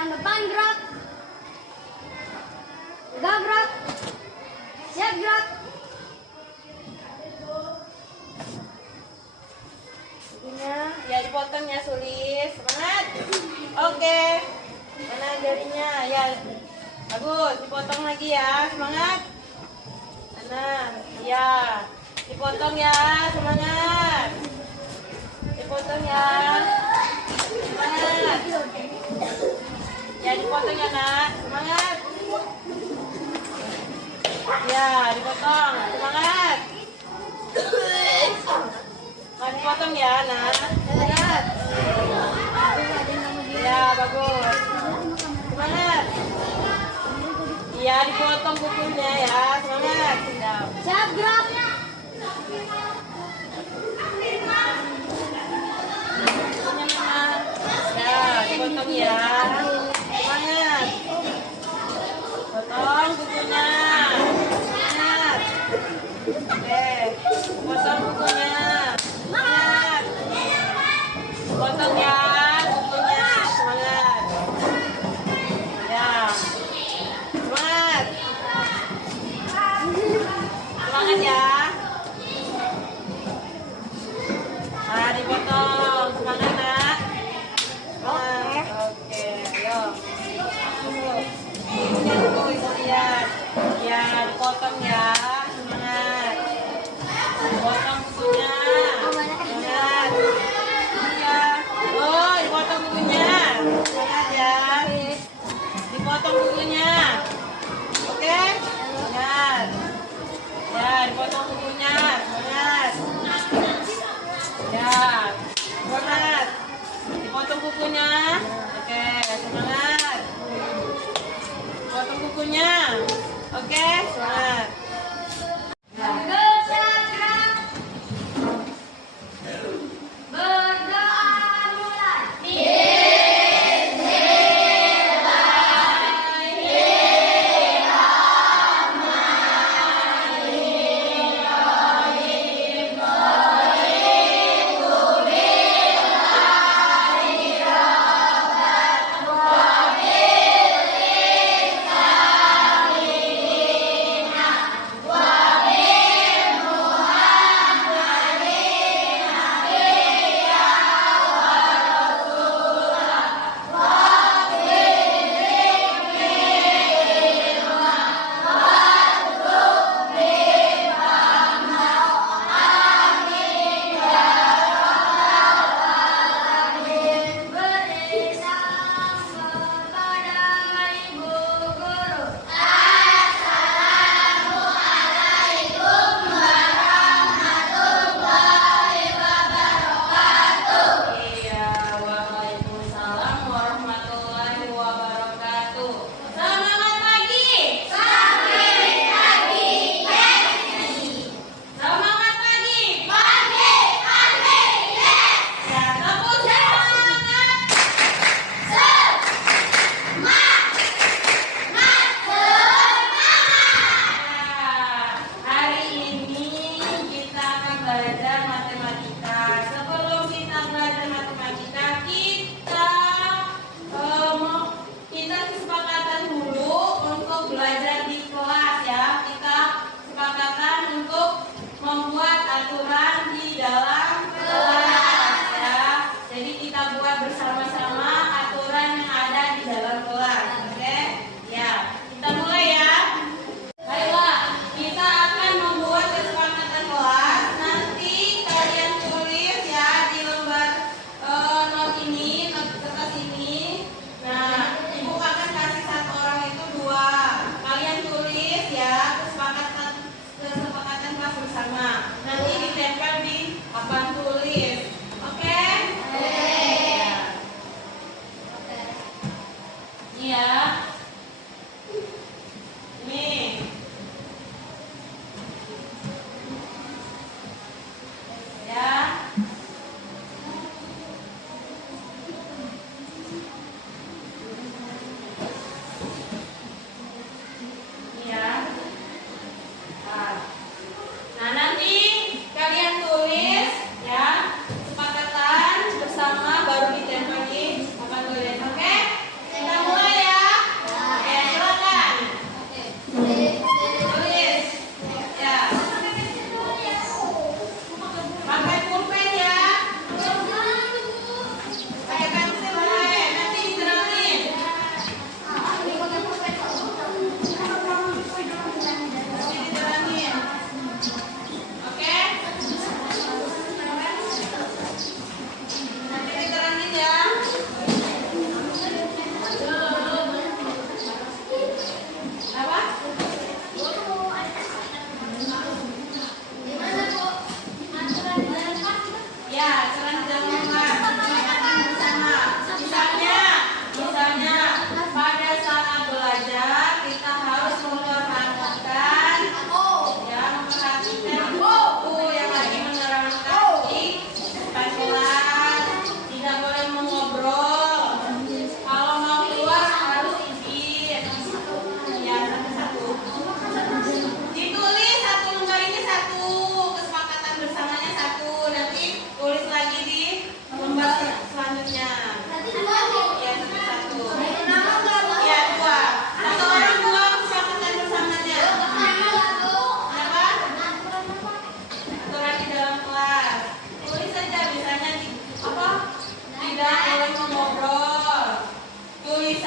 Yang depan gerak. Enggak gerak. Siap gerak. Ya dipotong ya Sulis. Semangat. Oke. Mana jarinya? Ya. Bagus, dipotong lagi ya. Semangat. Mana? Ya. Dipotong ya. Semangat. Dipotong ya. Semangat. Ya dipotong ya nak. Semangat. Ya dipotong. Semangat. Mau dipotong ya nak. Semangat. Ya bagus. Semangat. Iya dipotong kukunya ya. Semangat. Siap gerak. Ya dipotong ya. Semangat. Potong kukunya. Semangat. Oke. Potong kukunya. Semangat. Potong ya kukunya. Semangat. Ya. Semangat. Semangat ya. Nah, dipotong. Semangat nak. Semangat. Oke, ayo. Kukunya dulu ibu lihat. Ya, dipotong ya. Semangat. Dipotong kukunya. Semangat. Iya. Oh, dipotong kukunya. Semangat ya. Dipotong kukunya. Oke? Semangat. Ya, dipotong kukunya. Semangat. Ya. Semangat. Dipotong kukunya. Oke, semangat. Potong kukunya. Oke, semangat. Berdoa mulai.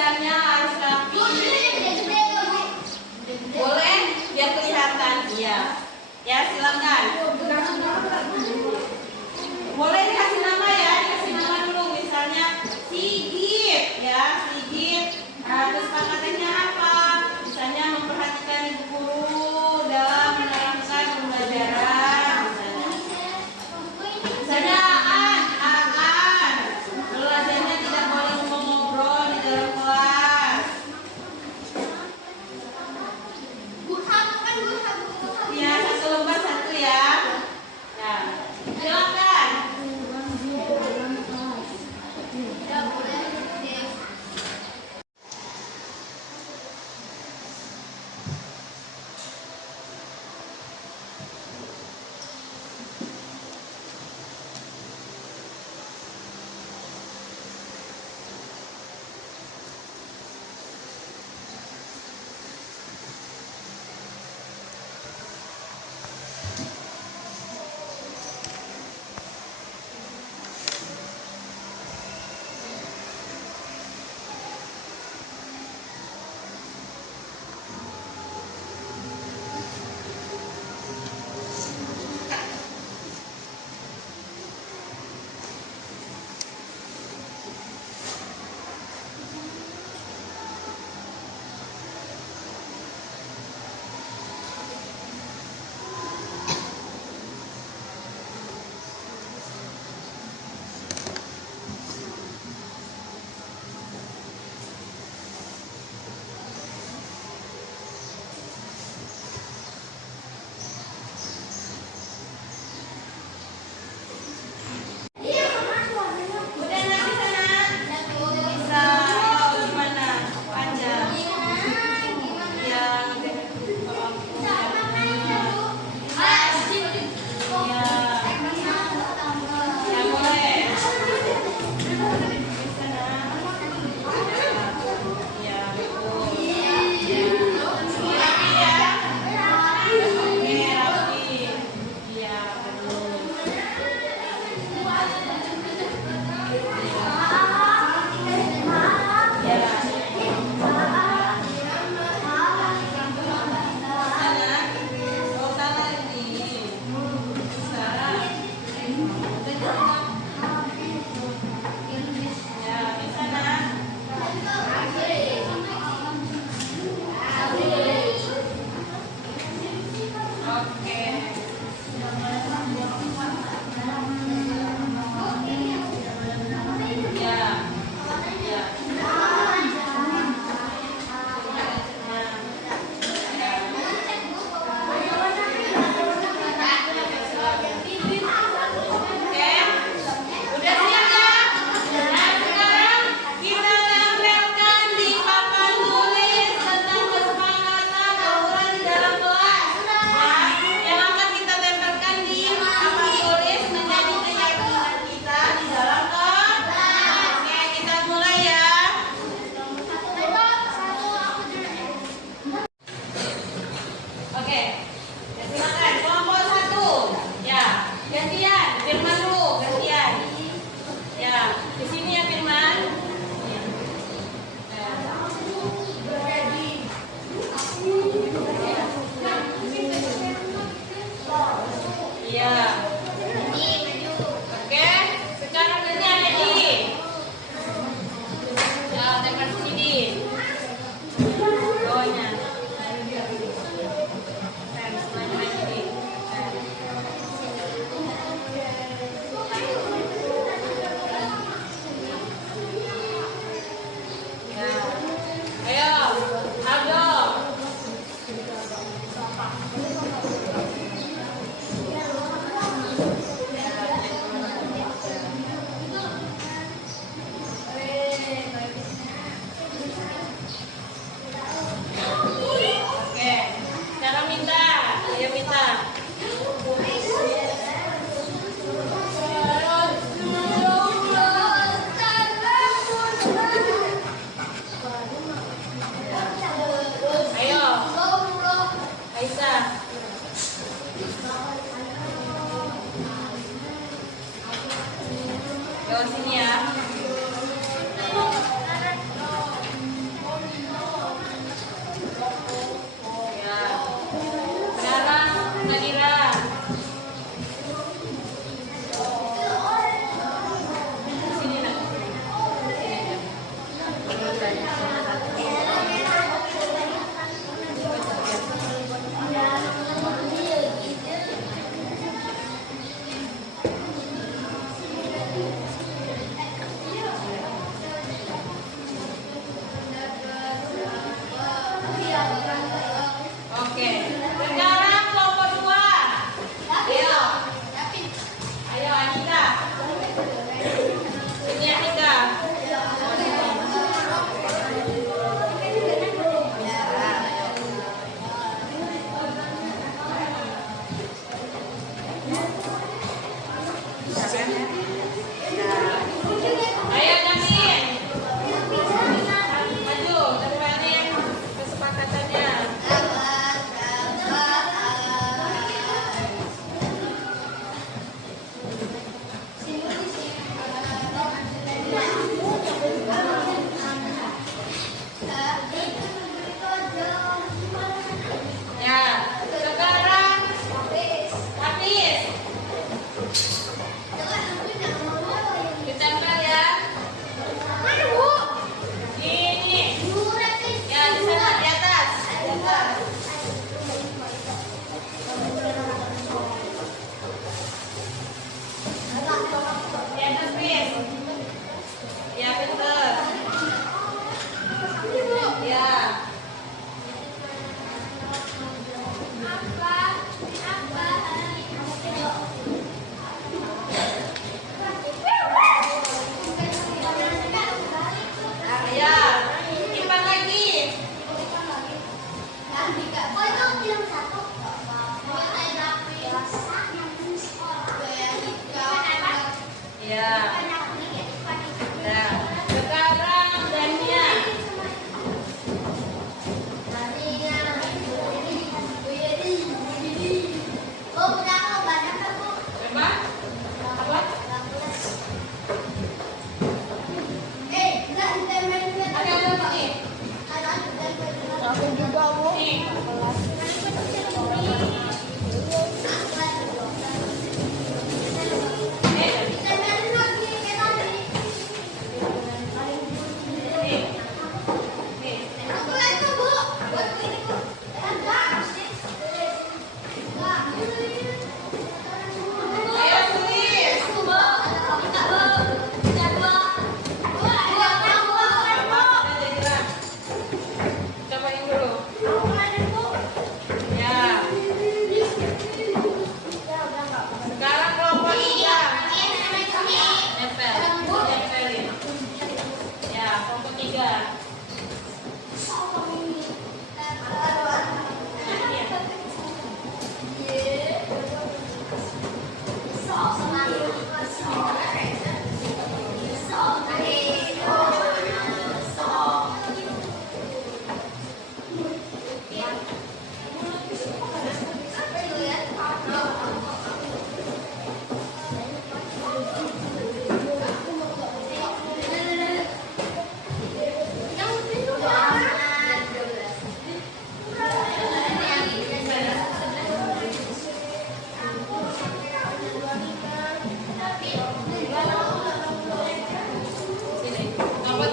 tulisannya harus rapi. Boleh? Biar kelihatan. Iya. Ya, silakan. Boleh dikasih nama ya, dikasih nama dulu. Misalnya Sigit, ya, Sigit. Terus KKT-nya apa? Misalnya memperhatikan ibu guru dalam menerangkan pembelajaran. Misalnya Aan. Belajarnya tidak boleh ngobrol di dalam kelas.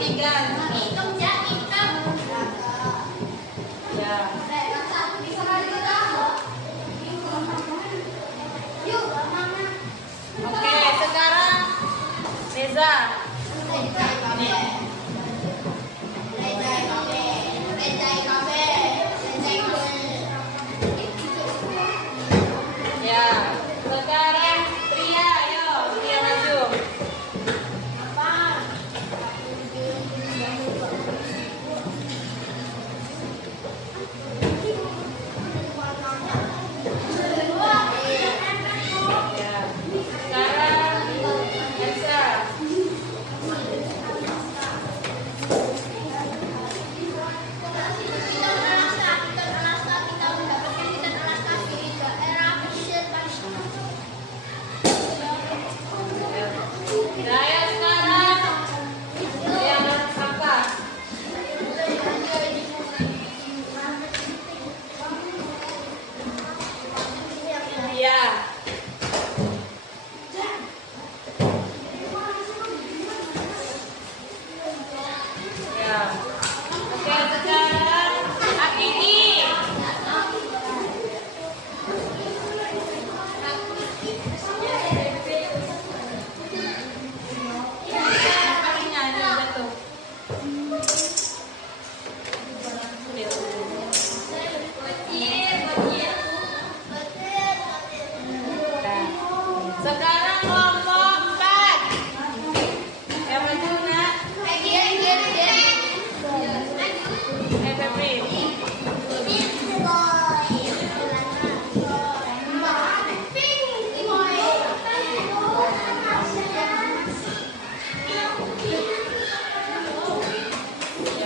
Tiga. Hitung ya, hitung. Ya. Yuk, Mama. Oke, sekarang Reza. Ya. Sekarang Pria, ayo, Pria maju. Ya. Sekarang Elsa. Saya sekarang yang apa? Ya. Ya. Oke, sekarang Akini. Kakinya ini jatuh. Sekarang kelompok 4. Yang maju nak. Febri.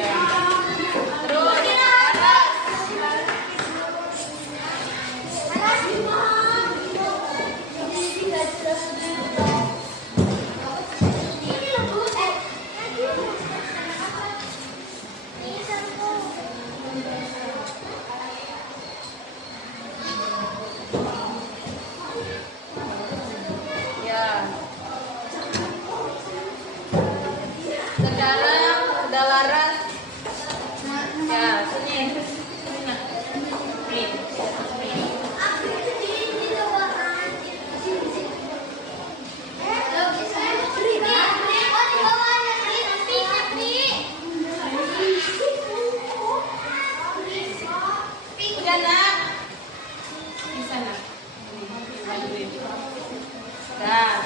Ya. Terus Aras. Ya. Sekarang udah Laras. Ya, sini. Sini nak. Nih. Udah nak. Bisa nak. Majuin. Dah.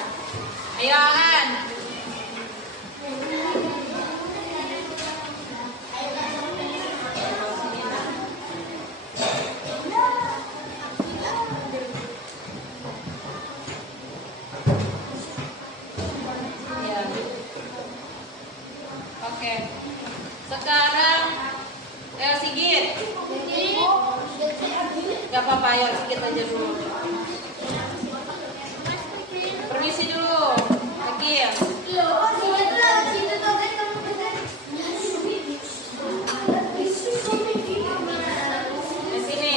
Ayo An. Ya. Oke. Sekarang Sigit. Gak apa-apa, ayo Sigit aja dulu. Permisi dulu. Lagi. Di sini.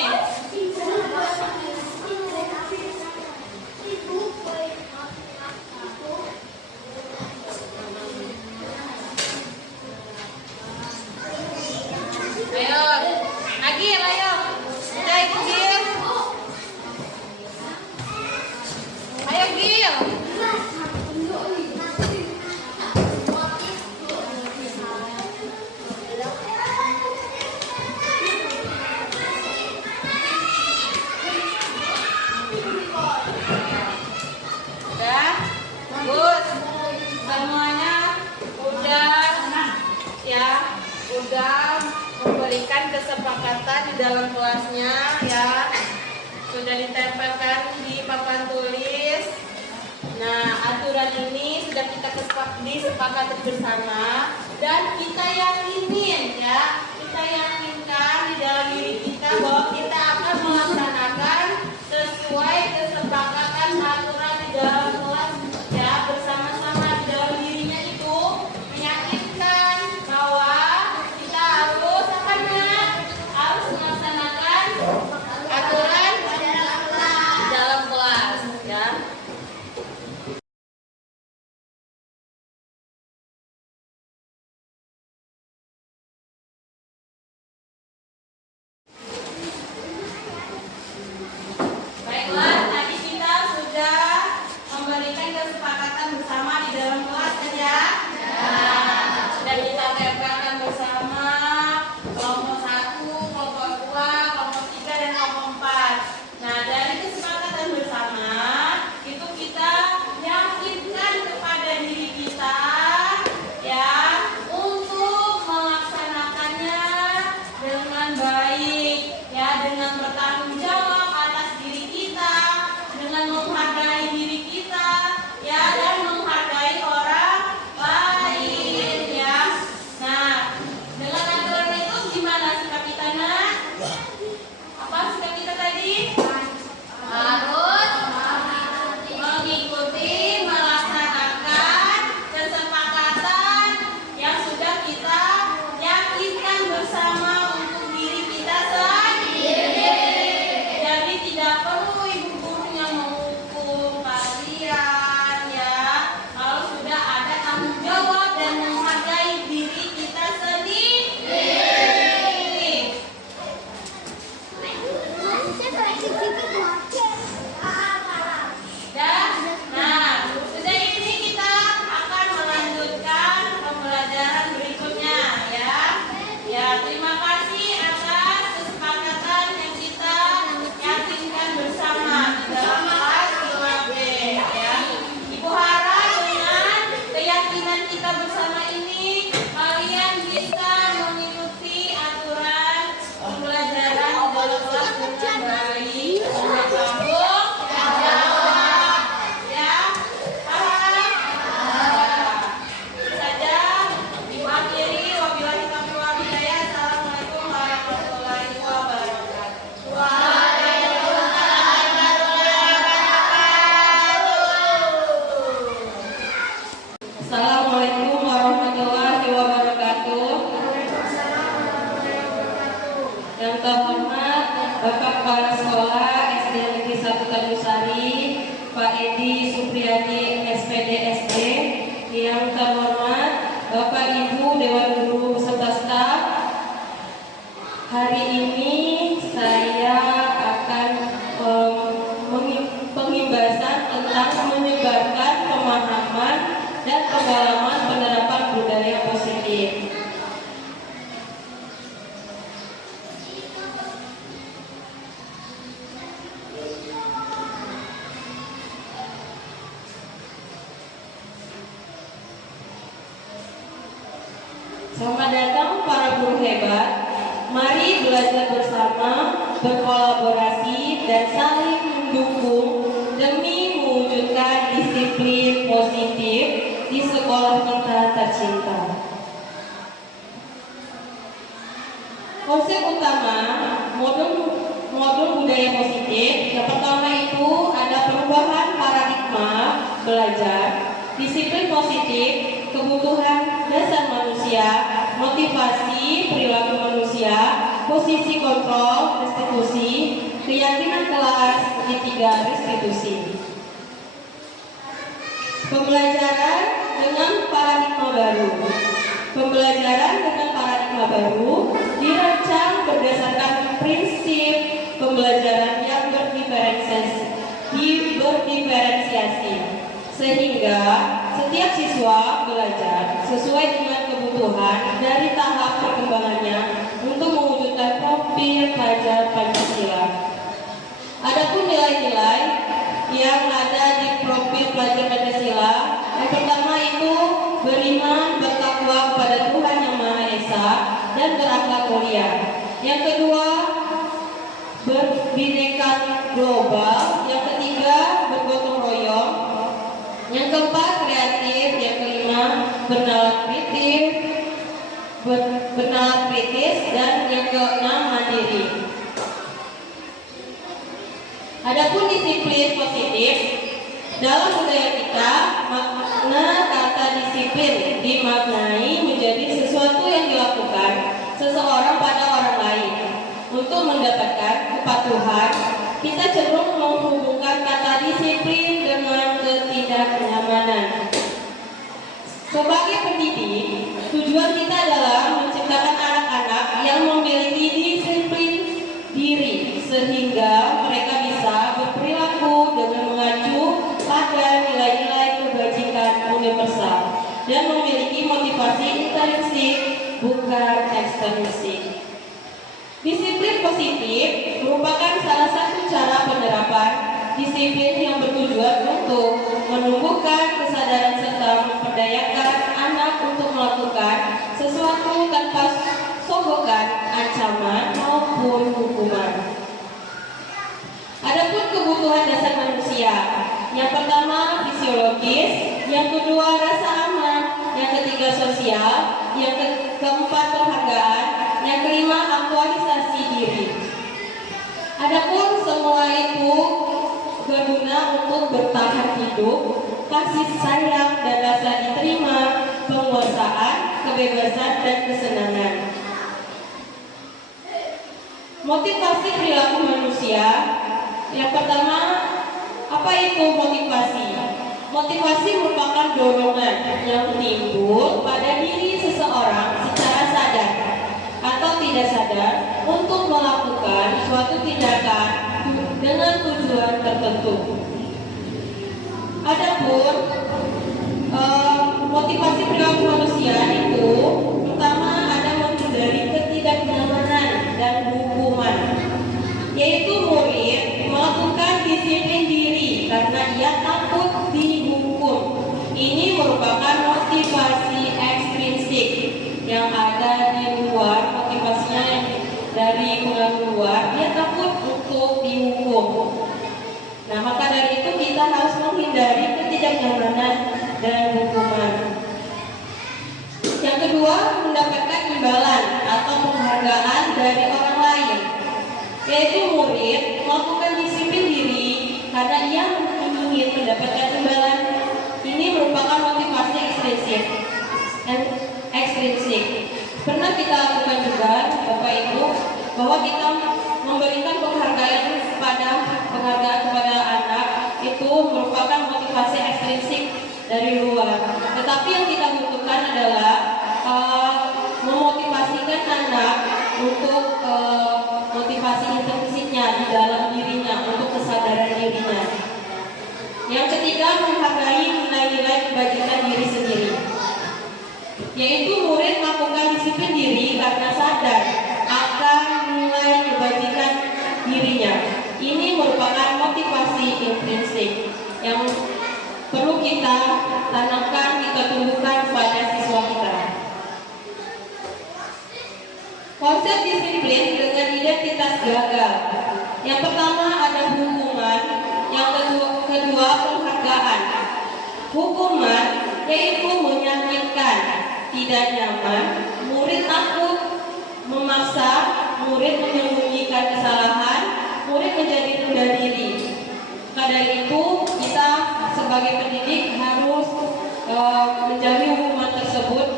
Ayo. Lagi, ayo. Udah ikut Gil. Ayo Gil. Udah, bagus. Semuanya udah ya, udah memberikan kesepakatan di dalam kelasnya ya. Sudah ditempelkan di papan tulis. Nah, aturan ini sudah kita disepakati bersama dan kita yakinin ya, kita yakinkan di dalam diri kita bahwa kita akan melaksanakan sesuai kesepakatan aturan di dalam kelas ya, bersama-sama di dalam dirinya itu meyakinkan bahwa kita harus apa nak? Harus melaksanakan aturan di dalam kelas ya. Yang terhormat Bapak Kepala Sekolah SD Negeri 1 Tanjungsari, Pak Edi Supriyadi SPD SD. Yang terhormat Bapak Ibu Dewan Guru beserta staf. Hari ini saya akan pengimbasan tentang menyebarkan pemahaman dan pengalaman penerapan budaya positif. Selamat datang para guru hebat. Mari belajar bersama, berkolaborasi, dan saling mendukung demi mewujudkan disiplin positif di sekolah kita tercinta. Konsep utama modul budaya positif yang pertama itu ada perubahan paradigma belajar, disiplin positif, kebutuhan dasar manusia, motivasi perilaku manusia, posisi kontrol, restitusi, keyakinan kelas, ketiga restitusi. Pembelajaran dengan paradigma baru. Pembelajaran dengan paradigma baru dirancang berdasarkan prinsip pembelajaran yang berdiferensiasi, sehingga setiap siswa belajar sesuai dengan kebutuhan dari tahap perkembangannya untuk mewujudkan profil pelajar Pancasila. Adapun nilai-nilai yang ada di profil pelajar Pancasila, yang pertama itu beriman, bertakwa kepada Tuhan Yang Maha Esa dan berakhlak mulia. Yang kedua, berbineka global. Yang ketiga, bergotong royong. Yang keempat, kreatif. Yang kelima, bernalar kritis, dan yang keenam, mandiri. Adapun disiplin positif, dalam budaya kita, makna kata disiplin dimaknai menjadi sesuatu yang dilakukan seseorang pada orang lain. Untuk mendapatkan kepatuhan, kita cenderung menghubungkan kata disiplin dengan ketidaknyamanan. Sebagai pendidik, tujuan kita adalah menciptakan anak-anak yang memiliki disiplin diri, sehingga mereka bisa berperilaku dengan mengacu pada nilai-nilai kebajikan universal dan memiliki motivasi intrinsik, bukan ekstrinsik. Disiplin positif merupakan salah satu cara penerapan disiplin yang bertujuan untuk menumbuhkan kesadaran serta memperdayakan anak untuk melakukan sesuatu tanpa sogokan, ancaman, maupun hukuman. Adapun kebutuhan dasar manusia, yang pertama fisiologis, yang kedua rasa aman, yang ketiga sosial, yang keempat penghargaan, yang kelima aktualisasi diri. Adapun semua itu berguna untuk bertahan hidup, kasih sayang dan rasa diterima, penguasaan, kebebasan dan kesenangan. Motivasi perilaku manusia. Yang pertama, apa itu motivasi? Motivasi merupakan dorongan yang timbul pada diri seseorang secara sadar atau tidak sadar untuk melakukan suatu tindakan dengan tujuan tertentu. Adapun motivasi perilaku manusia itu pertama ada menghindari ketidaknyamanan dan hukuman, yaitu murid melakukan disiplin diri karena ia takut dihukum. Ini merupakan motivasi ekstrinsik yang ada di luar, motivasinya dari pengaruh luar, dia takut untuk dihukum. Nah, maka dari itu kita harus menghindari ketidaknyamanan dan hukuman. Yang kedua, mendapatkan imbalan atau penghargaan dari orang lain, yaitu murid melakukan disiplin diri karena ia ingin mendapatkan imbalan. Ini merupakan motivasi ekstrinsik. Pernah kita lakukan juga, Bapak Ibu, bahwa kita memberikan penghargaan kepada anak itu merupakan motivasi ekstrinsik dari luar. Tetapi yang kita butuhkan adalah memotivasikan anak untuk motivasi intrinsiknya di dalam dirinya, untuk kesadaran dirinya. Yang ketiga, menghargai nilai-nilai kebajikan diri sendiri, yaitu murid melakukan disiplin diri karena sadar akan nilai kebajikan dirinya. Ini merupakan motivasi intrinsik yang perlu kita tanamkan, kita tumbuhkan pada siswa kita. Konsep disiplin dengan identitas gagal. Yang pertama ada hukuman, yang kedua penghargaan. Hukuman yaitu menyakitkan, tidak nyaman, murid takut, memaksa, murid menyembunyikan kesalahan, murid menjadi rendah diri. Karena itu kita sebagai pendidik harus menjauhi hukuman tersebut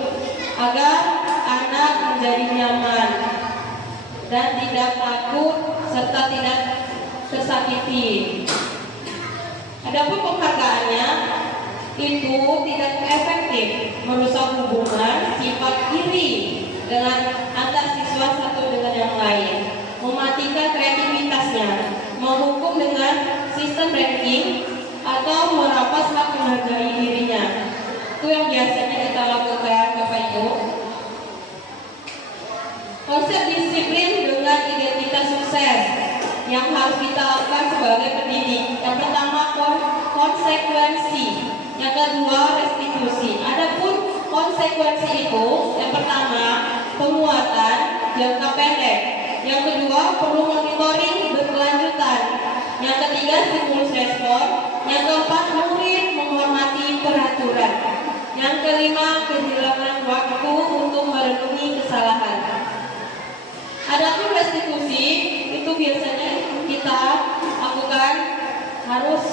agar anak menjadi nyaman dan tidak takut serta tidak tersakiti. Adapun penghargaannya itu tidak efektif, merusak hubungan, sifat iri dengan antar siswa satu dengan yang lain, mematikan kreativitasnya, menghukum dengan sistem ranking atau merampas hak menghargai dirinya. Itu yang biasanya kita lakukan, Bapak Ibu. Konsep disiplin dengan identitas sukses yang harus kita lakukan sebagai pendidik. Yang pertama konsekuensi, yang kedua restitusi. Adapun konsekuensi itu, yang pertama penguatan jangka pendek, yang kedua perlu monitoring berkelanjutan, yang ketiga stimulus respon, yang keempat murid menghormati peraturan, yang kelima kehilangan waktu untuk merenungi kesalahan. Adapun restitusi itu biasanya kita lakukan harus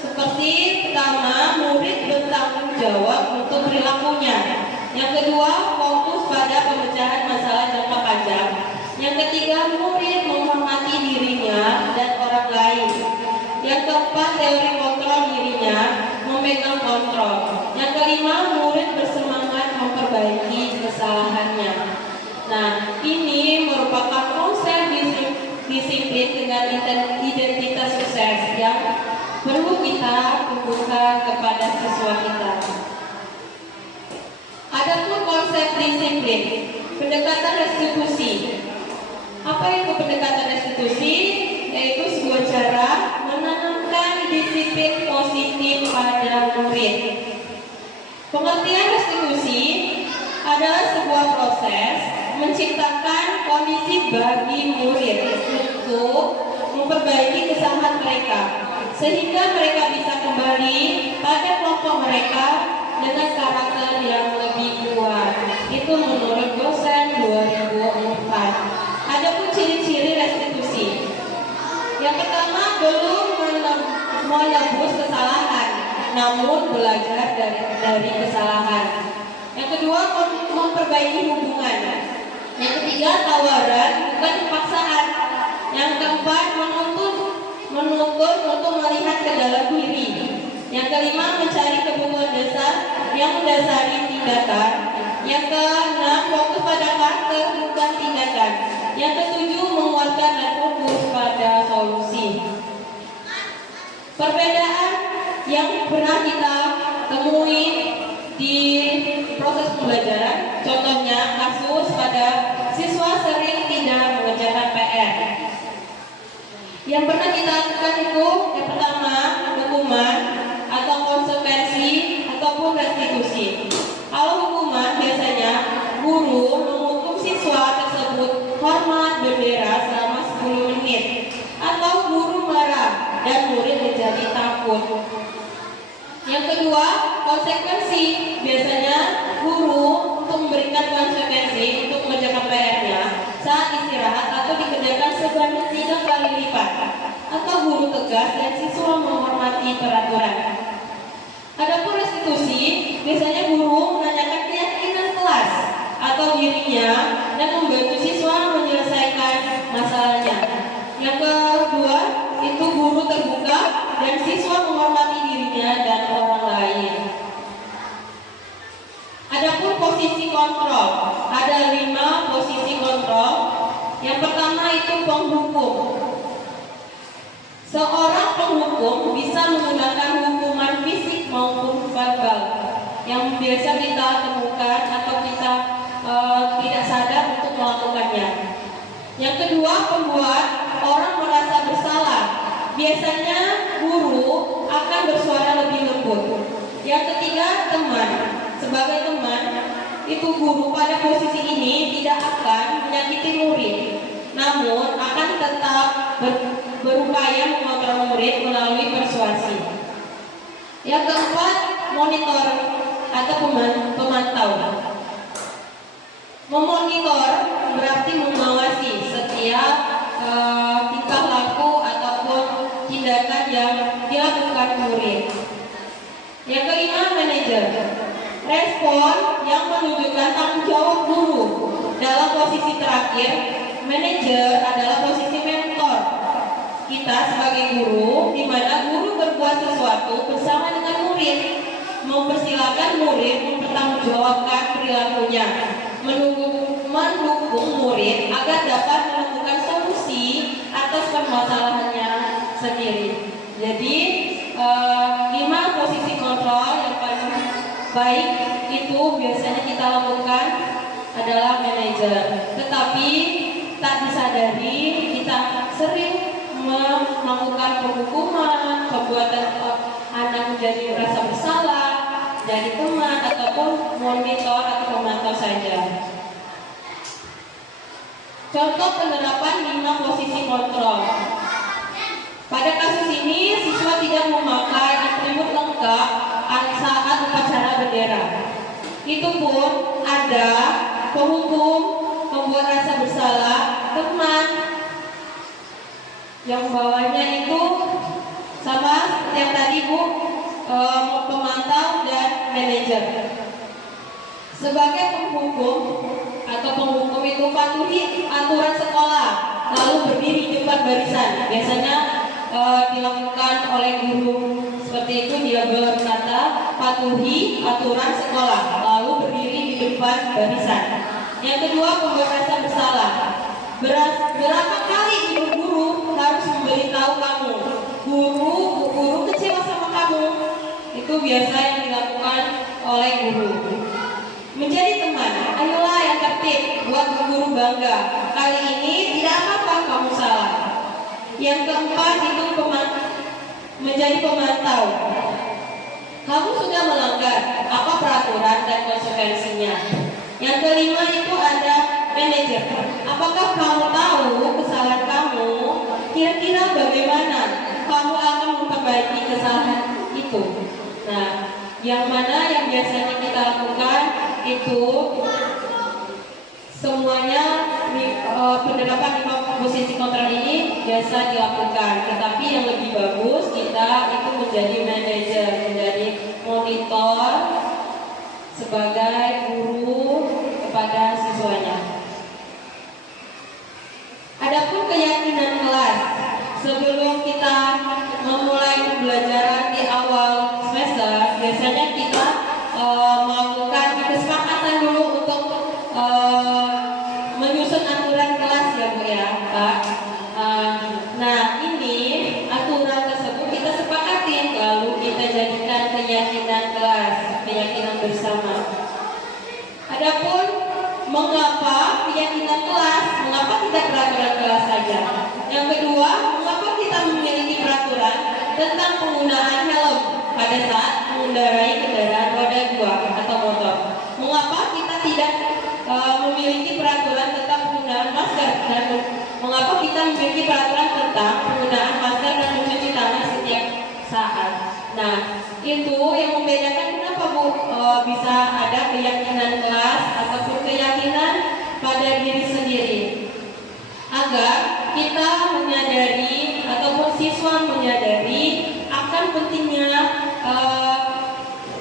seperti pertama murid bertanggung jawab untuk perilakunya, yang kedua fokus pada pemecahan masalah jangka panjang, yang ketiga murid menghormati dirinya dan orang lain, yang keempat teori kontrol dirinya, memegang kontrol, yang kelima murid bersemangat memperbaiki kesalahannya. Nah, ini merupakan konsep disiplin dengan identitas sukses yang perlu kita tumbuhkan kepada siswa kita. Adapun konsep disiplin, pendekatan restitusi. Apa itu pendekatan restitusi? Yaitu sebuah cara menanamkan disiplin positif pada murid. Pengertian restitusi adalah sebuah proses menciptakan kondisi bagi murid untuk memperbaiki kesalahan mereka, sehingga mereka bisa kembali pada kelompok mereka dengan karakter yang lebih kuat. Itu menurut dosen 2004. Adapun ciri-ciri restitusi. Yang pertama, belum menebus kesalahan, namun belajar dari kesalahan. Yang kedua, memperbaiki hubungan. Yang ketiga, tawaran bukan paksaan. Yang keempat, menuntut untuk melihat ke dalam diri. Yang kelima, mencari kebutuhan dasar yang mendasari tindakan. Yang keenam, fokus pada karakter bukan tindakan. Yang ketujuh, menguatkan dan fokus pada solusi. Perbedaan yang pernah kita temui di proses pembelajaran, contohnya kasus pada siswa sering tidak mengerjakan PR. Yang pernah kita lakukan itu yang pertama hukuman atau konsekuensi ataupun restitusi. Kalau hukuman biasanya guru menghukum siswa tersebut hormat bendera selama 10 menit, atau guru marah dan murid menjadi takut. Yang kedua, konsekuensi. Biasanya guru untuk memberikan konsekuensi untuk mengerjakan PR-nya saat istirahat atau dikerjakan sebanyak 3 kali lipat, atau guru tegas dan siswa menghormati peraturan. Adapun restitusi, biasanya guru menanyakan keyakinan kelas atau dirinya dan membantu siswa menyelesaikan masalahnya. Yang kedua itu guru terbuka dan siswa menghormati dirinya dan orang lain. Adapun posisi kontrol, ada 5 posisi kontrol. Yang pertama itu penghukum. Seorang penghukum bisa menggunakan hukuman fisik maupun verbal yang biasa kita temukan atau kita tidak sadar untuk melakukannya. Yang kedua, pembuat orang merasa bersalah. Biasanya guru akan bersuara lebih lembut. Yang ketiga, teman. Sebagai teman, itu guru pada posisi ini tidak akan menyakiti murid, namun akan tetap berupaya mengontrol murid melalui persuasi. Yang keempat, monitor atau pemantau. Memonitor berarti mengawasi setiap tingkah laku ataupun tindakan yang dilakukan murid. Yang kelima, manajer. Respon yang menunjukkan tanggung jawab guru. Dalam posisi terakhir, manajer adalah posisi mentor kita sebagai guru, di mana guru berbuat sesuatu bersama dengan murid, mempersilahkan murid mempertanggungjawabkan perilakunya, mendukung murid agar dapat menemukan solusi atas permasalahannya sendiri. Jadi 5 posisi kontrol yang paling baik itu biasanya kita lakukan adalah manajer. Tetapi tak disadari kita sering melakukan penghukuman, pembuatan anak menjadi merasa bersalah, jadi teman ataupun monitor atau pemantau saja. Contoh penerapan 5 posisi kontrol. Pada kasus ini, siswa tidak memakai atribut lengkap saat upacara bendera. Itu pun ada penghukum, pembuat rasa bersalah, teman, yang bawahnya itu sama yang tadi Bu, pemantau dan manajer. Sebagai penghukum atau penghukum itu patuhi aturan sekolah, lalu berdiri di depan barisan. Biasanya dilakukan oleh guru seperti itu, dia berkata patuhi aturan sekolah, lalu berdiri di depan barisan. Yang kedua, pembuat rasa bersalah. Berapa kali ibu guru harus memberitahu kamu, guru kecewa sama kamu? Itu biasa yang dilakukan oleh guru. Menjadi teman, ayolah yang tertib, buat guru bangga. Kali ini tidak apa-apa kamu salah. Yang keempat itu menjadi pemantau. Kamu sudah melanggar apa peraturan dan konsekuensinya. Yang kelima itu ada manajer. Apakah kamu tahu kesalahan kamu? Kira-kira bagaimana kamu akan memperbaiki kesalahan itu? Nah, yang mana yang biasanya kita lakukan itu semuanya penerapan 5 posisi kontrol ini biasa dilakukan. Tetapi yang lebih bagus kita itu menjadi manajer, menjadi monitor sebagai guru kepada siswanya. Adapun keyakinan kelas, sebelum kita memulai pembelajaran di awal semester, biasanya kita melakukan kesepakatan dulu untuk menyusun aturan kelas ya Bu ya Pak. Nah ini aturan tersebut kita sepakatin, lalu kita jadikan keyakinan kelas, keyakinan bersama. Adapun mengapa keyakinan kelas, mengapa tidak peraturan kelas saja? Yang kedua, mengapa kita memiliki peraturan tentang penggunaan helm pada saat mengendarai kendaraan roda 2 atau motor? Mengapa kita tidak memiliki peraturan tentang penggunaan masker, dan mengapa kita memiliki peraturan tentang penggunaan masker dan mencuci tangan setiap saat? Nah, itu yang membedakan kenapa Bu bisa ada keyakinan kelas ataupun keyakinan pada diri sendiri, agar kita menyadari ataupun siswa menyadari akan pentingnya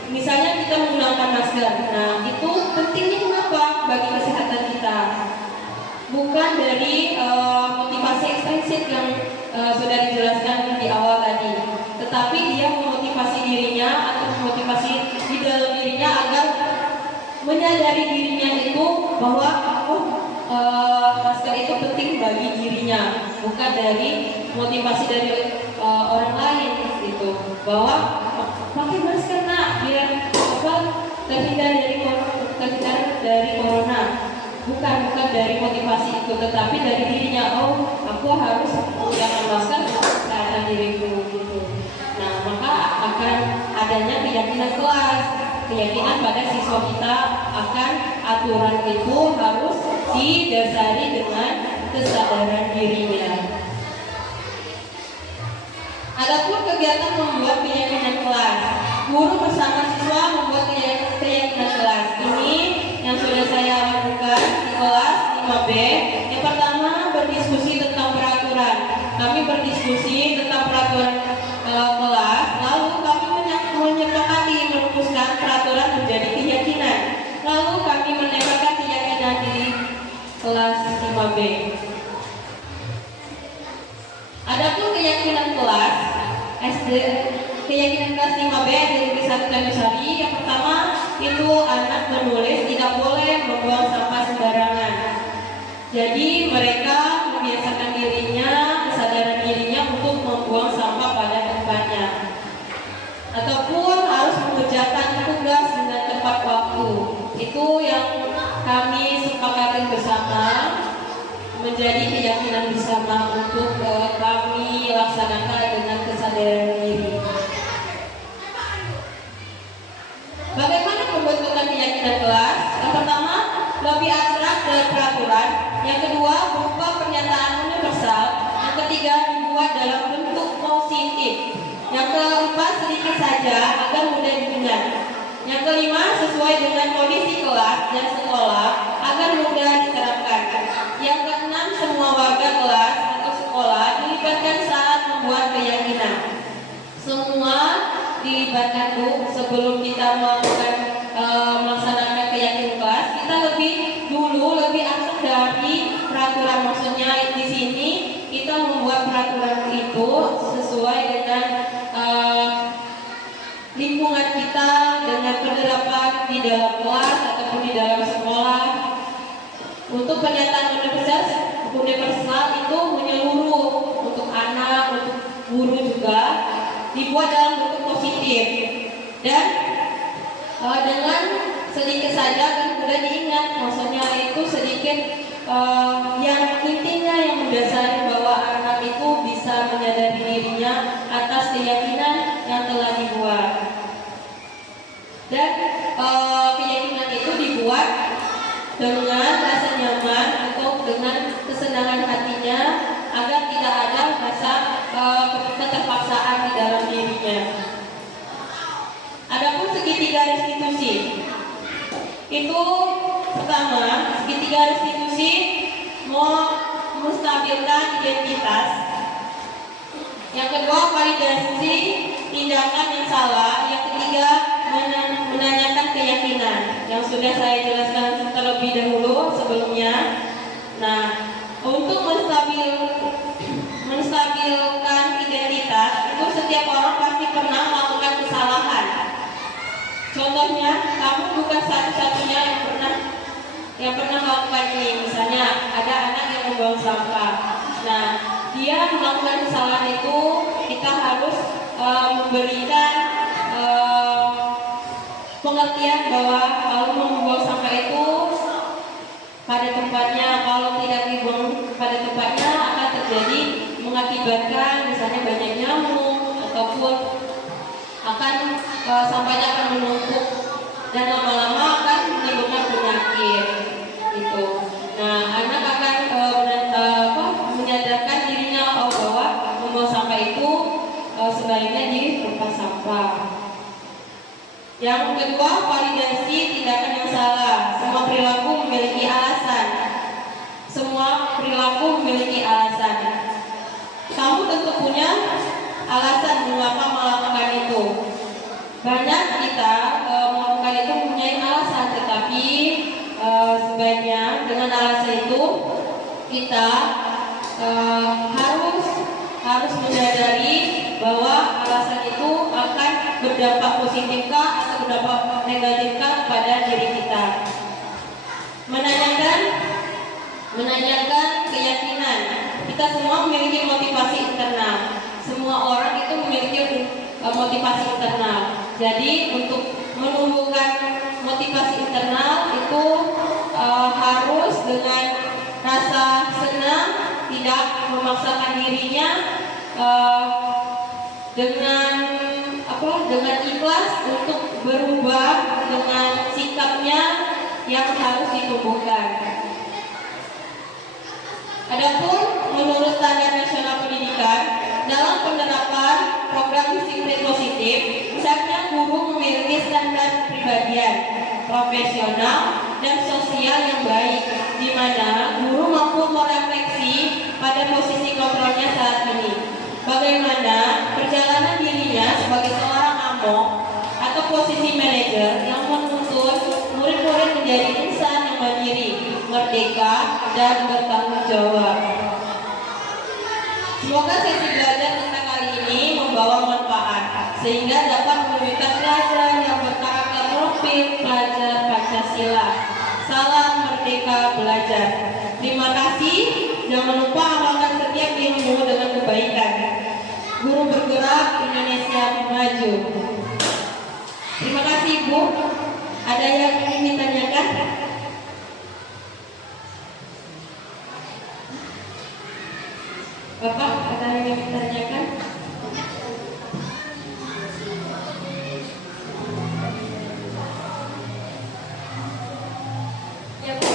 misalnya kita menggunakan masker. Nah, itu pentingnya kenapa? Bagi kesehatan kita, bukan dari motivasi prinsip yang sudah dijelaskan di awal tadi. Tetapi dia memotivasi dirinya atau memotivasi di dalam dirinya agar menyadari dirinya itu bahwa masker itu penting bagi dirinya, bukan dari motivasi dari orang lain gitu. Bahwa pakai masker nak biar terhindar dari corona. Bukan dari motivasi itu, tetapi dari dirinya. Oh, aku harus menggunakan masker untuk kesehatan diriku gitu. Nah, maka akan adanya keyakinan kelas, keyakinan pada siswa kita akan aturan itu harus didasari dengan kesadaran dirinya. Adapun kegiatan membuat keyakinan kelas, guru bersama siswa membuat keyakinan kelas. Ini yang sudah saya lakukan di kelas 5B. Yang pertama, berdiskusi tentang peraturan. Kami berdiskusi tentang peraturan kelas, lalu kami menyepakati merumuskan peraturan menjadi keyakinan. Lalu kami menempelkan keyakinan di kelas 5B. Adapun keyakinan kelas SD, keyakinan kelas 5B dari 1 Tanjusari. Yang pertama itu anak menulis tidak boleh membuang sampah sembarangan. Jadi mereka membiasakan dirinya, kesadaran dirinya untuk membuang sampah pada tempatnya, ataupun harus mengerjakan tugas dengan tepat waktu. Itu yang kami sepakati bersama, menjadi keyakinan bersama untuk kami laksanakan dengan kesadaran diri. Bagaimana pembentukan keyakinan kelas? Yang pertama, lebih abstrak dari peraturan. Yang kedua, berupa pernyataan universal. Yang ketiga, dibuat dalam bentuk positif. Yang keempat, sedikit saja agar mudah diingat. Yang kelima, sesuai dengan kondisi kelas dan sekolah agar mudah diterapkan. Yang keenam, semua warga kelas atau sekolah dilibatkan saat membuat keyakinan. Semua dilibatkan Bu. Sebelum kita melaksanakan keyakinan kelas, kita lebih abstrak dari peraturan. Maksudnya di sini kita membuat peraturan itu sesuai dengan lingkungan kita, dengan penerapan di dalam kelas ataupun di dalam sekolah. Untuk pernyataan universal itu menyeluruh untuk anak, untuk guru juga, dibuat dalam bentuk positif dan dengan sedikit saja dan mudah diingat. Maksudnya itu sedikit yang intinya yang mendasari bahwa anak itu bisa menyadari dirinya atas keyakinan yang telah dibuat. Dan keyakinan itu dibuat dengan rasa nyaman atau dengan kesenangan hatinya agar tidak ada rasa keterpaksaan di dalam dirinya. Adapun segitiga restitusi, itu pertama, segitiga restitusi mau menstabilkan identitas. Yang kedua, validasi tindakan yang salah. Yang ketiga, menanyakan keyakinan yang sudah saya jelaskan terlebih dahulu sebelumnya. Nah, untuk menstabilkan identitas itu setiap orang pasti pernah melakukan kesalahan. Contohnya, kamu bukan satu-satunya yang pernah melakukan ini. Misalnya ada anak yang membuang sampah. Nah, dia melakukan kesalahan itu, kita harus memberikan pengertian bahwa kalau membuang sampah itu pada tempatnya, kalau tidak dibuang pada tempatnya akan terjadi mengakibatkan misalnya banyak nyamuk ataupun akan sampahnya akan menumpuk dan lama-lama akan menimbulkan penyakit gitu. Nah, anak akan menyadarkan dirinya bahwa membuang sampah itu sebaiknya di tempat sampah. Yang kedua, validasi tindakan yang salah. Semua perilaku memiliki alasan. Kamu tentu punya alasan mengapa melakukan itu. Banyak kita melakukan itu mempunyai alasan, tetapi sebaiknya dengan alasan itu kita harus menyadari bahwa alasan itu akan berdampak positifkah atau berdampak negatifkah pada diri kita. Menanyakan keyakinan. Kita semua memiliki motivasi internal. Semua orang itu memiliki motivasi internal. Jadi untuk menumbuhkan motivasi internal itu harus dengan rasa senang, tidak memaksakan dirinya, dengan ikhlas untuk berubah dengan sikapnya yang harus ditumbuhkan. Adapun menurut Standar Nasional Pendidikan, dalam penerapan program disiplin positif, misalnya guru memiliki standar kepribadian, profesional, dan sosial yang baik, di mana guru mampu merefleksi pada posisi kontrolnya saat ini. Bagaimana perjalanan dirinya sebagai seorang amok atau posisi manajer yang menuntut murid-murid menjadi insan yang mandiri, merdeka, dan bertanggung jawab. Semoga sesi belajar kita kali ini membawa manfaat sehingga dapat menjadikan pelajar yang berkarakter profil pelajar Pancasila. Salam merdeka belajar. Terima kasih. Jangan lupa amalkan setiap ilmu dengan kebaikan. Guru bergerak, Indonesia maju. Terima kasih Ibu. Ada yang ingin ditanyakan? Bapak, ada yang ingin ditanyakan? Ya Bu,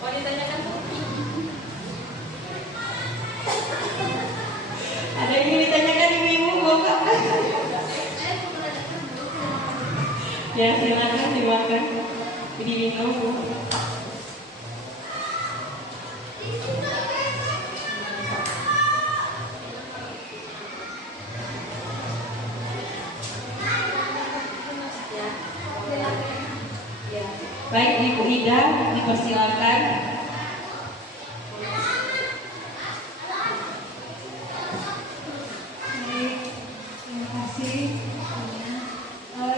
mau ditanyakan Bu? Ada yang ingin ditanyakan Ibu, Bapak? Ya silakan dimakan, diminum Bu. Baik, Ibu Ida, dipersilakan. Terima kasih.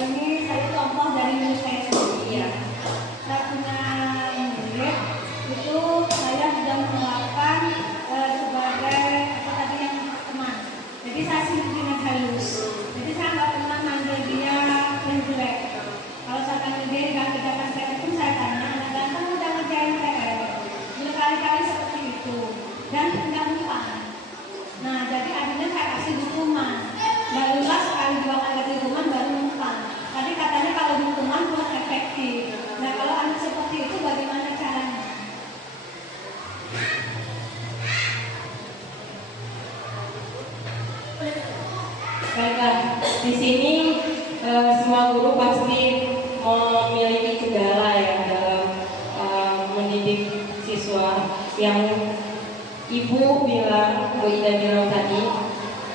Ini saya contoh dari diri saya sendiri ya. Saya punya murid itu saya sudah menerapkan sebagai apa tadi yang teman. Jadi saya sendiri dengan halus. Jadi saya nggak pernah manggil dia yang jelek. Kalau saya panggil dia dengan kerjakan PR pun saya tanya, anak ganteng udah ngerjain PR. Berkali-kali seperti itu dan tidak mempan. Nah jadi akhirnya saya kasih hukuman. Barulah sekali dua kali hukuman baru mempan. Tadi katanya kalau hukuman kurang efektif. Nah kalau anak seperti itu bagaimana caranya? Baiklah, di sini semua guru pasti memiliki kendala ya dalam mendidik siswa. Yang Ibu bilang, Bu Ida bilang tadi,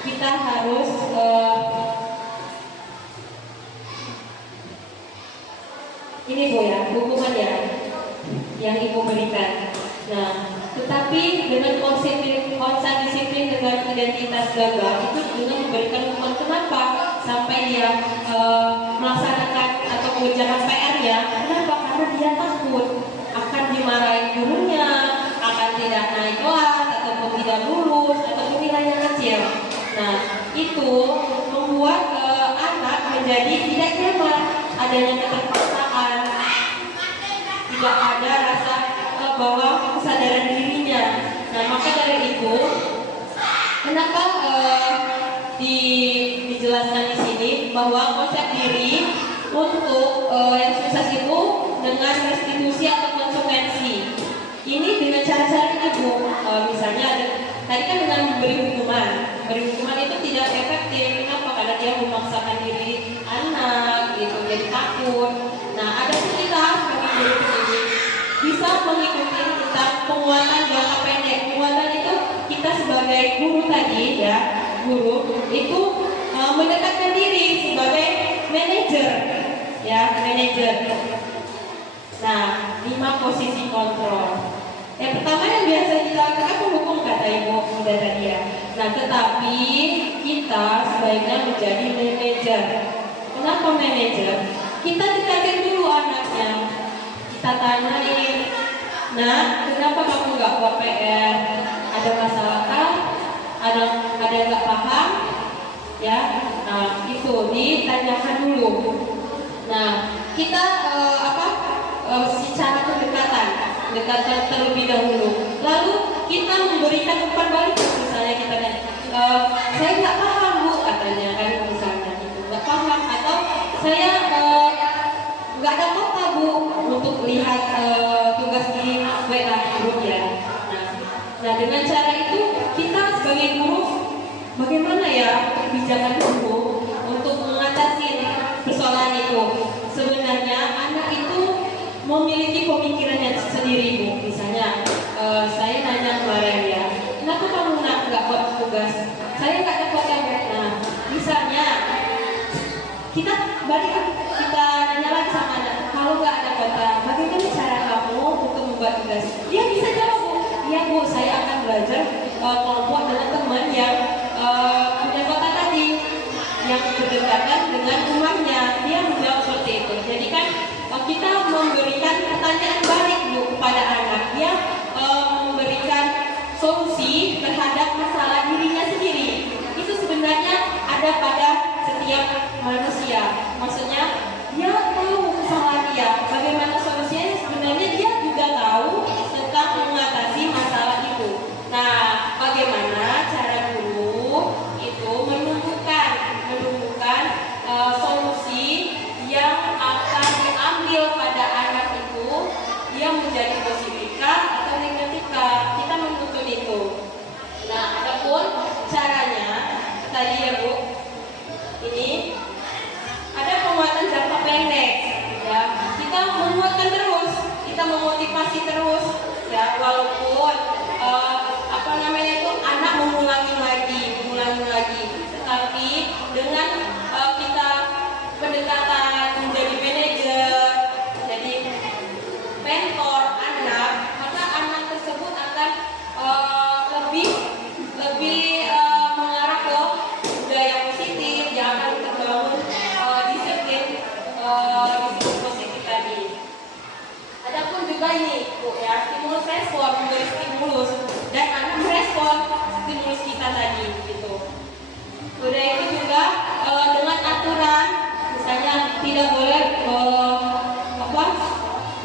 kita harus ini Bu ya, hukuman ya yang Ibu berikan. Nah, tetapi dengan konsep disiplin dengan identitas gagal itu dengan memberikan hukuman. Kenapa sampai dia melaksanakan atau mengerjakan PR-nya? Kenapa? Karena dia takut akan dimarahin gurunya, akan tidak naik kelas ataupun tidak lulus ataupun nilainya kecil. Nah, itu membuat anak menjadi tidak nyaman, adanya keterpaksaan, tidak ada rasa bahwa kesadaran dirinya. Nah, maka dari itu, kenapa dijelaskan di sini bahwa konsep diri untuk yang sukses itu dengan restitusi atau konsekuensi. Ini dengan cara-cara ini Bu, misalnya tadi kan dengan memberi hukuman. Memberi hukuman itu tidak efektif. Kenapa? Karena dia memaksakan diri anak, gitu, jadi takut. Nah, ada kita sebagai guru ini bisa mengikuti tentang penguatan jangka pendek. Penguatan itu kita sebagai guru tadi ya, guru itu mendekatkan diri sebagai manajer, ya manajer. Nah, 5 posisi kontrol. Yang pertama yang biasa kita lakukan mendukung kata ibu muda tadi ya. Nah, tetapi kita sebaiknya menjadi manajer. Kenapa manajer? Kita dekatin dulu anaknya. Kita tanyain, nah, kenapa kamu nggak buat PR? Ada masalah kah? Ada yang nggak paham? Ya, nah itu ditanyakan dulu. Nah, kita secara pendekatan terlebih dahulu. Lalu kita memberikan umpan balik, misalnya kita saya nggak paham bu, katanya kan misalnya itu nggak paham, atau saya nggak ada kota bu untuk lihat tugas di WA grup ya. Nah, dengan cara itu kita sebagai guru bagaimana ya kebijakan guru untuk mengatasi persoalan itu. Sebenarnya anak itu memiliki pemikirannya sendiri bu. Misalnya saya nanya kemarin ya, kenapa kamu nggak buat tugas? Saya nggak dapat bu. Nah, misalnya kita nanya lagi sama anak, kalau nggak ada kota, bagaimana cara kamu untuk membuat tugas? Dia bisa jawab bu, iya bu, saya akan belajar kelompok dengan teman yang punya kota tadi, yang berdekatan dengan rumahnya. Dia menjawab seperti itu. Jadi kan kita memberikan pertanyaan balik bu kepada anak. Dia memberikan solusi terhadap masalah dirinya sendiri. Itu sebenarnya ada pada setiap manusia. Maksudnya dia tahu kesalahan dia, bagaimana solusinya. Sebenarnya dia juga tahu tentang mengatasi masalah itu. Nah, bagaimana cara guru itu menumbuhkan solusi yang akan diambil pada anak itu, yang menjadi positifkah atau negatifkah. Kita menuntut itu. Nah, adapun caranya tadi ya bu, ini ada penguatan jangka pendek ya. Kita menguatkan terus, kita memotivasi terus ya, walaupun anak mengulangi lagi, tetapi dengan kita pendekatan menjadi manajer, jadi mentor anak, maka anak tersebut akan lebih mengarah ke budaya positif yang akan terbangun disiplin positif tadi. Adapun juga ini bu ya, stimulus respon, memberi stimulus dan anak merespon stimulus kita tadi gitu. Udah itu juga dengan aturan, misalnya tidak boleh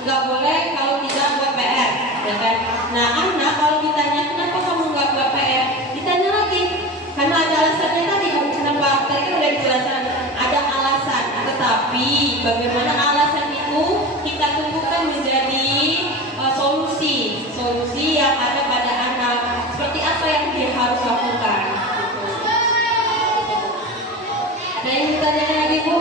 nggak boleh kalau tidak buat PR, ya kan? Nah, anak kalau ditanya kenapa kamu nggak buat PR, ditanya lagi karena ada alasannya tadi. Kenapa? Tadi kan udah dijelaskan ada alasan, tetapi bagaimana alasan itu kita tumbuhkan menjadi solusi yang ada pada anak. Seperti apa yang dia harus lakukan? Ada yang ditanya lagi bu?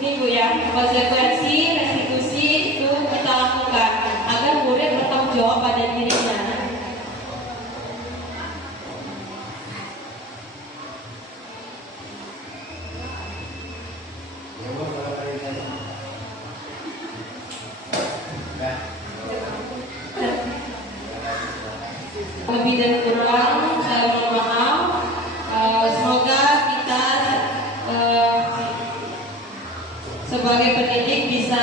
Ini bu ya, konsekuensi restitusi itu kita lakukan agar murid bertanggung jawab pada dirinya. Lebih dan kurang saya mohon maaf. Semoga kita sebagai pendidik bisa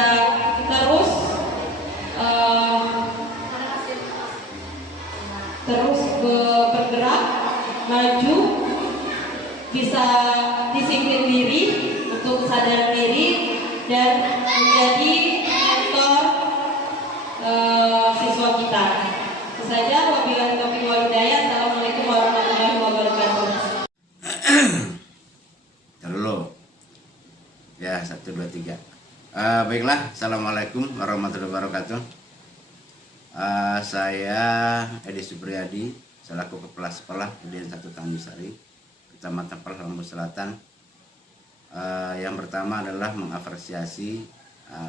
terus bergerak maju, bisa disiplin diri untuk sadar diri dan menjadi mentor siswa kita. Itu saja. Wabillahi taufiq wal hidayah. Assalamualaikum warahmatullahi wabarakatuh. Halo. Ya, 1, 2, 3. Baiklah, assalamualaikum warahmatullahi wabarakatuh. Saya Edi Supriyadi, selaku Kepala Sekolah SD 1 Tanjungsari, Kecamatan Lampung Selatan. Yang pertama adalah mengapresiasi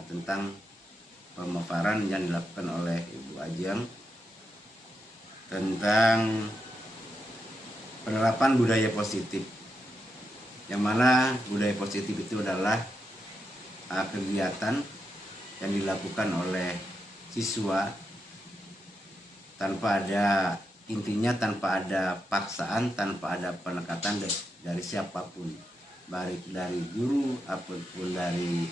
tentang pemaparan yang dilakukan oleh Ibu Ajeng tentang penerapan budaya positif yang mana budaya positif itu adalah kegiatan yang dilakukan oleh siswa tanpa ada intinya, tanpa ada paksaan, tanpa ada penekatan dari siapapun, baik dari guru ataupun dari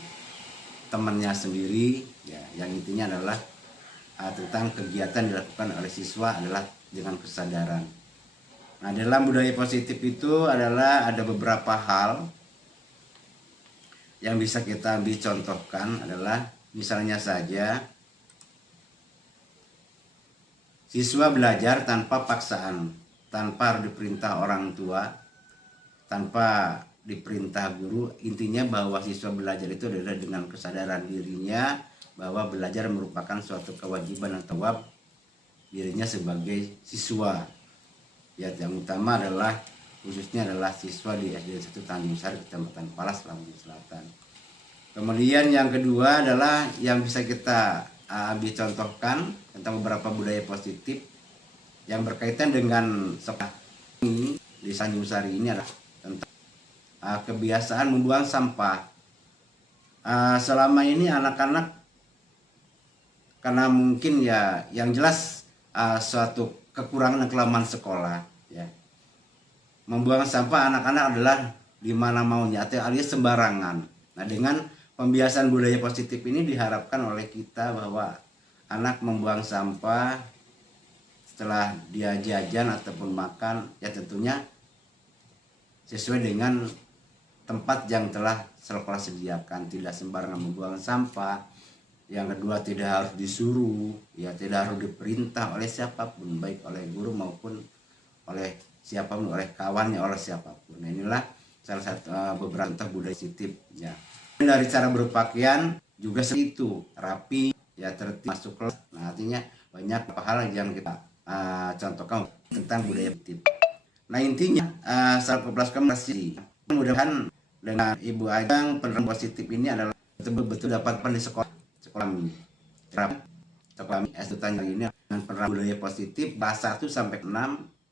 temannya sendiri ya. Yang intinya adalah tentang kegiatan dilakukan oleh siswa adalah dengan kesadaran. Nah, dalam budaya positif itu adalah ada beberapa hal yang bisa kita ambil contohkan, adalah misalnya saja siswa belajar tanpa paksaan, tanpa harus diperintah orang tua, tanpa diperintah guru. Intinya bahwa siswa belajar itu adalah dengan kesadaran dirinya bahwa belajar merupakan suatu kewajiban atau tanggung jawab dirinya sebagai siswa. Ya, yang utama adalah khususnya adalah siswa di SD 1 Tanjung Sari, Kecamatan Palas, Lampung Selatan. Kemudian yang kedua adalah yang bisa kita ambil contohkan tentang beberapa budaya positif yang berkaitan dengan sekolah ini di Tanjung Sari ini adalah tentang kebiasaan membuang sampah. Selama ini anak-anak, karena mungkin ya yang jelas suatu kekurangan dan kelemahan sekolah ya, membuang sampah anak-anak adalah di mana maunya atau alias sembarangan. Nah, dengan pembiasaan budaya positif ini diharapkan oleh kita bahwa anak membuang sampah setelah dia jajan ataupun makan ya tentunya sesuai dengan tempat yang telah sekolah sediakan, tidak sembarangan membuang sampah. Yang kedua, tidak harus disuruh, ya tidak harus diperintah oleh siapapun, baik oleh guru maupun oleh siapapun, oleh kawannya, oleh siapapun. Nah, inilah salah satu beberapa budaya positif ya. Dari cara berpakaian juga itu rapi ya, tertib, masuk kelas. Nah, artinya banyak hal yang kita contohkan tentang budaya positif. Nah, intinya saat kelas komunikasi, mudah-mudahan dengan Ibu Ajeng penerang positif ini adalah betul-betul dapat di sekolah kami. Sekolah SD Tanjung ini dengan penerang budaya positif bahasa 1 sampai 6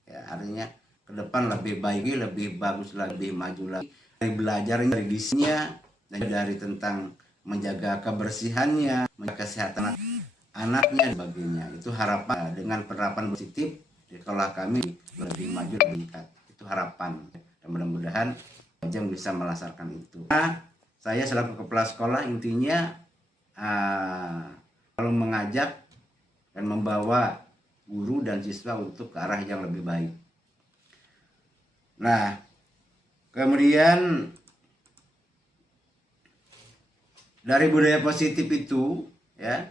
ya, artinya ke depan lebih baik, lebih bagus, lebih maju lagi. Dari belajar dari disinya dan dari tentang menjaga kebersihannya, menjaga kesehatan anaknya dan sebagainya. Itu harapan dengan penerapan positif di sekolah kami lebih maju, lebih meningkat. Itu harapan. Dan mudah-mudahan Ajeng bisa melaksanakan itu. Nah, saya selaku kepala sekolah intinya selalu mengajak dan membawa guru dan siswa untuk ke arah yang lebih baik. Nah, kemudian dari budaya positif itu ya,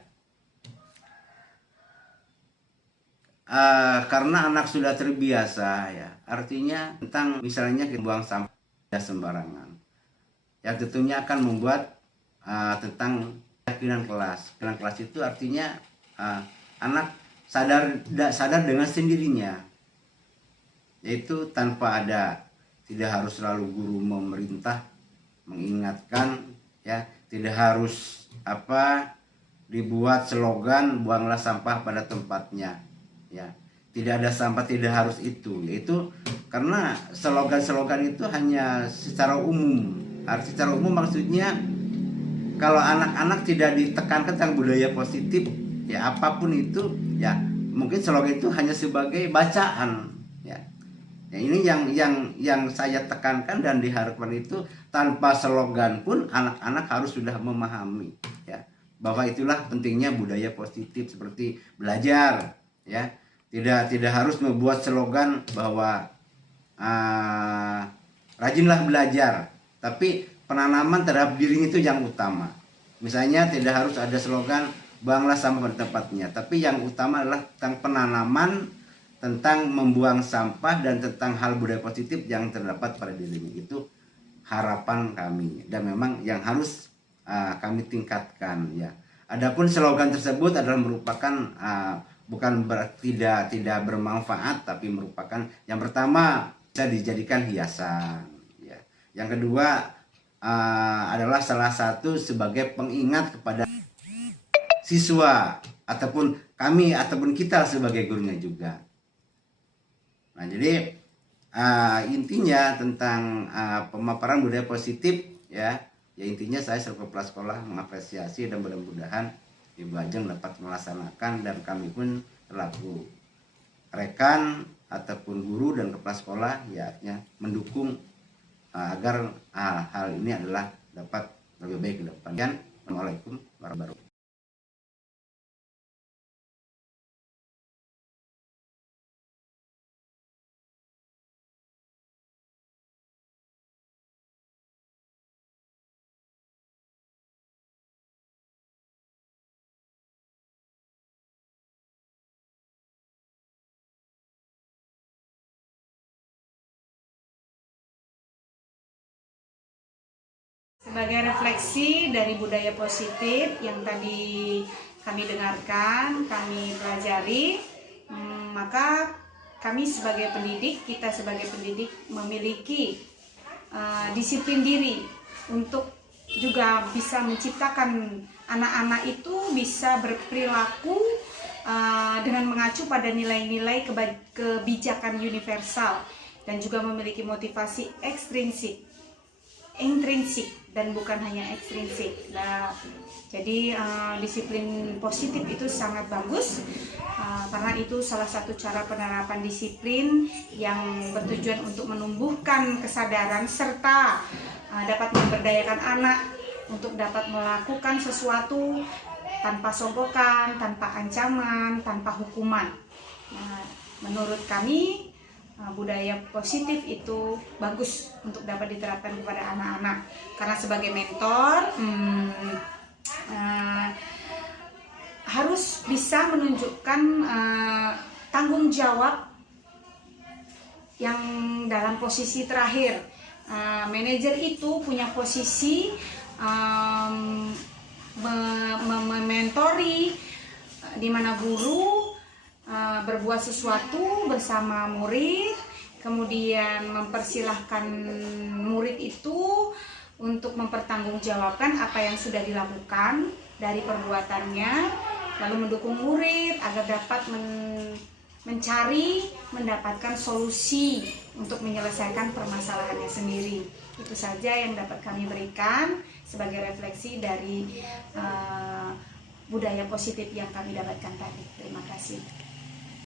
karena anak sudah terbiasa ya, artinya tentang misalnya buang sampah sembarangan ya, tentunya akan membuat tentang keyakinan kelas. Keyakinan kelas itu artinya anak sadar dengan sendirinya, yaitu tanpa ada, tidak harus selalu guru memerintah mengingatkan ya, tidak harus dibuat slogan buanglah sampah pada tempatnya ya, tidak ada sampah, tidak harus itu, yaitu karena slogan-slogan itu hanya secara umum. Secara umum maksudnya kalau anak-anak tidak ditekankan tentang budaya positif ya, apapun itu ya, mungkin slogan itu hanya sebagai bacaan ya. Ya, ini yang saya tekankan dan diharapkan itu tanpa slogan pun anak-anak harus sudah memahami ya, bahwa itulah pentingnya budaya positif seperti belajar ya. Tidak harus membuat slogan bahwa rajinlah belajar, tapi penanaman terhadap dirinya itu yang utama. Misalnya tidak harus ada slogan buanglah sampah pada tempatnya, tapi yang utama adalah tentang penanaman, tentang membuang sampah dan tentang hal budaya positif yang terdapat pada dirinya. Itu harapan kami dan memang yang harus kami tingkatkan ya. Adapun slogan tersebut adalah merupakan bukan berarti tidak bermanfaat, tapi merupakan yang pertama bisa dijadikan hiasan ya. Yang kedua adalah salah satu sebagai pengingat kepada siswa ataupun kami ataupun kita sebagai gurunya juga. Nah, jadi Intinya tentang pemaparan budaya positif ya intinya saya selaku kepala sekolah mengapresiasi dan mudah-mudahan Ibu Ajeng dapat melaksanakan, dan kami pun selaku rekan ataupun guru dan kepala sekolah ya mendukung agar hal ini adalah dapat lebih baik ke depan. Assalamualaikum warahmatullahi wabarakatuh. Sebagai refleksi dari budaya positif yang tadi kami dengarkan, kami pelajari, maka kami sebagai pendidik, kita sebagai pendidik memiliki disiplin diri untuk juga bisa menciptakan anak-anak itu bisa berperilaku dengan mengacu pada nilai-nilai kebijakan universal dan juga memiliki motivasi intrinsik dan bukan hanya ekstrinsik. Nah, jadi disiplin positif itu sangat bagus karena itu salah satu cara penerapan disiplin yang bertujuan untuk menumbuhkan kesadaran serta dapat memberdayakan anak untuk dapat melakukan sesuatu tanpa soggokan, tanpa ancaman, tanpa hukuman. Nah, menurut kami budaya positif itu bagus untuk dapat diterapkan kepada anak-anak, karena sebagai mentor harus bisa menunjukkan tanggung jawab yang dalam posisi terakhir. Manajer itu punya posisi mementori, di mana guru berbuat sesuatu bersama murid, kemudian mempersilahkan murid itu untuk mempertanggungjawabkan apa yang sudah dilakukan dari perbuatannya, lalu mendukung murid agar dapat mendapatkan solusi untuk menyelesaikan permasalahannya sendiri. Itu saja yang dapat kami berikan sebagai refleksi dari budaya positif yang kami dapatkan tadi. Terima kasih.